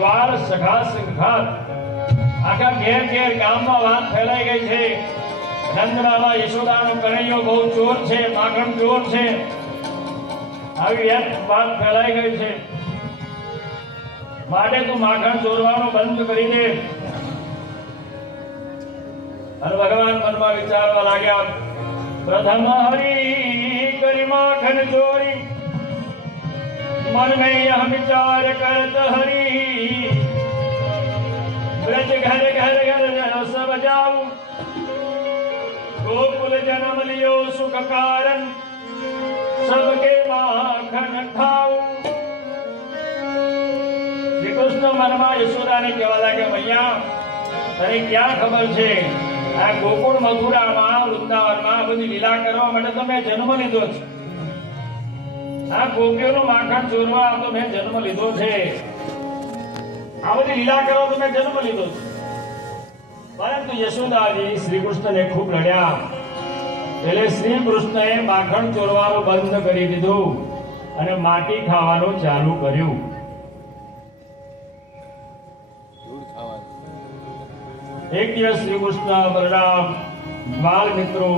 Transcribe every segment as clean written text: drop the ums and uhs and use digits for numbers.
ग्वाल सखा संघात आखा घेर घेर गामમાં વાત ફેલાઈ ગઈ છે નંદ બાબા યશોદાનો કનૈયો બહુ ચોર છે માખણ ચોર છે આવી વાત ફેલાઈ ગઈ છે માટે તું માખણ ચોરવાનું બંધ કરી દે અને ભગવાન મનમાં વિચારવા લાગ્યા प्रथम हरि करी माखन चोरी मन में यह विचार करत हरि ब्रज घर घर घर सब जाऊ गोकुल जन्म लियो सुख कारण सबके माखन खाऊ श्री कृष्ण मनमा यशोदा ने कहेवा लागे मैया तने क्या खबर छे आ गोकुल मथुराમાં વૃંદાવનમાં બધી લીલા કરવા માટે તો મેં જન્મ લીધો છે આ ગોપીઓનું માખણ ચોરવા તો મેં જન્મ લીધો છે આ બધી લીલા કરવા તો મેં જન્મ લીધો છે પરંતુ યશોદાજી શ્રી કૃષ્ણને ખૂબ લડ્યા એટલે શ્રી કૃષ્ણએ માખણ ચોરવાનું બંધ કરી દીધું અને માટી ખાવાનું ચાલુ કર્યું एक दिवस श्री कृष्ण बलराम बाल मित्रों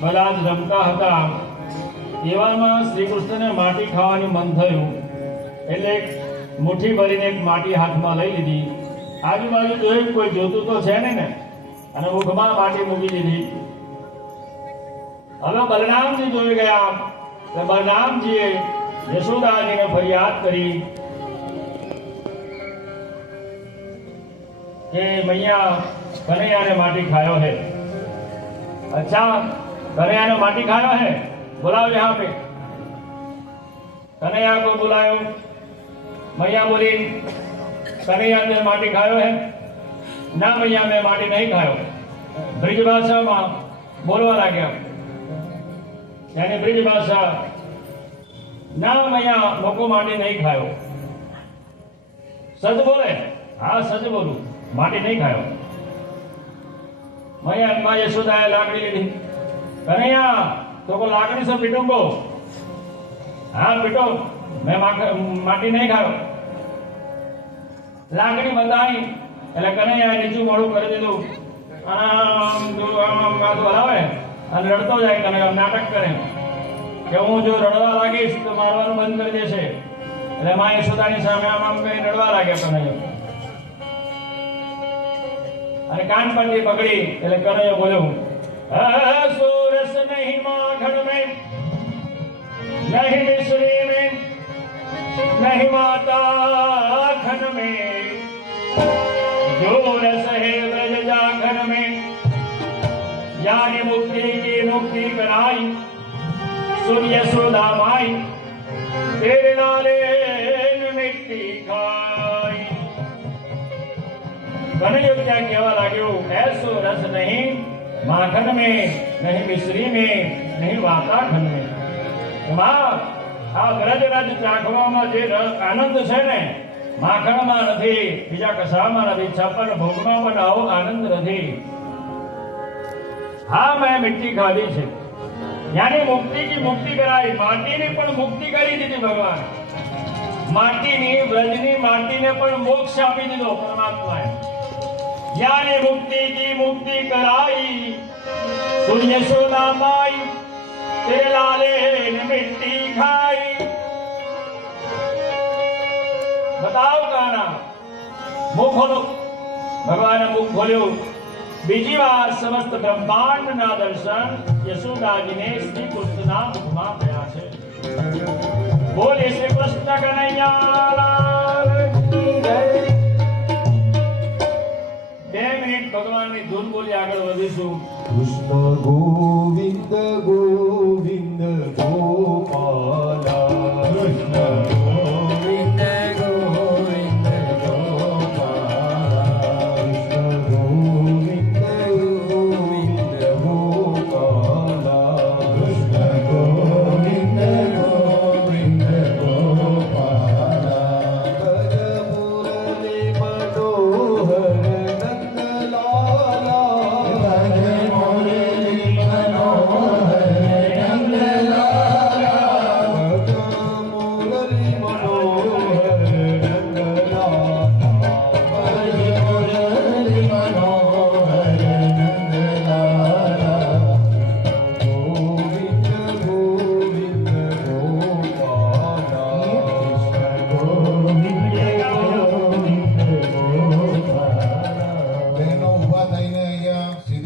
બધા જ રમતા હતા એવામાં શ્રી કૃષ્ણને માટી ખાવાનું મન થયું એટલે મુઠ્ઠી ભરીને એક માટી હાથમાં લઈ લીધી આજુબાજુ જોયું કોઈ જોતું તો છે ને અને મુખમાં માટી મૂકી દીધી હવે બલરામજી જોઈ ગયા તો બલરામજીએ યશોદાજીને ફરિયાદ કરી कि मैया कन्हैया ने माटी खायो है अच्छा कन्हैया ने माटी खाया है बुलाओ यहाँ पे कन्हैया को बुलायो मैया बोली कन्हैया ने माटी खायो है ना मैया मैं माटी नहीं खायो ब्रिज भाषा में बोलवा लाग्या यानी ब्रिज भाषा ना मैया मोको माटी नहीं खायो सच बोले हाँ सच बोलू माटी नहीं खायो मैया मां यशोदा लाकड़ी ली कन्हैया तो को लाकड़ी से पीटूंगो हाँ पीटो मैं माटी नहीं खायो लाकड़ी बताई એટલે કનૈયા નીચું મોઢું કરી દીધું આમ જો આમ વાત બોલાવે અને રડતો જાય કનૈયો નાટક કરે કે હું જો રડવા લાગીશ તો મારવાનું બંધ કરી દેશે એટલે માं યશોદાની સામે આમ આમ કરી રડવા લાગ્યા કનૈયો અને કાન પટ્ટી પકડી એટલે કનૈયો બોલ્યો સોરસ નહીં માખણ में नहीं मिश्री में नहीं माता खन में जो रस है ब्रज जाखन में यानी मुक्ति की मुक्ति कराई सुन यशोदा माई तेरे लाले मिट्टी खाई कन्हैया क्या कहवा लाग्यो ऐसो रस नहीं माखन में नहीं मिश्री में नहीं वाताखन में मां आ ब्रज रज चाखવામાં જે આનંદ છે ને માખણમાં નથી બીજા કશામાં નથી છપ્પન ભોગમાં પણ આવો આનંદ નથી હા મેં મિટ્ટી ખાધી છે यानी मुक्ति की मुक्ति कराई माटीની પણ મુક્તિ કરી દીધી ભગવાન માટીની વ્રજની માટીને પણ મોક્ષ આપી દીધો પરમાત્માએ यानी मुक्ति की मुक्ति कराई सुन यशोदा माई तेरे लाले ने मिट्टी खाई बताओ काना मुख खोलो भगवान मुख खोल्यो बीजी वार समस्त ब्रह्मांड ना दर्शन यशोदाजी ने श्री कृष्ण ना मुखમાં થયા છે बोले श्री कृष्ण कन्हैया लाल की जय 2 મિનિટ ભગવાનની ધૂન બોલી આગળ વધીશું કૃષ્ણ ગોવિંદ ગોવિંદ ગોપાલ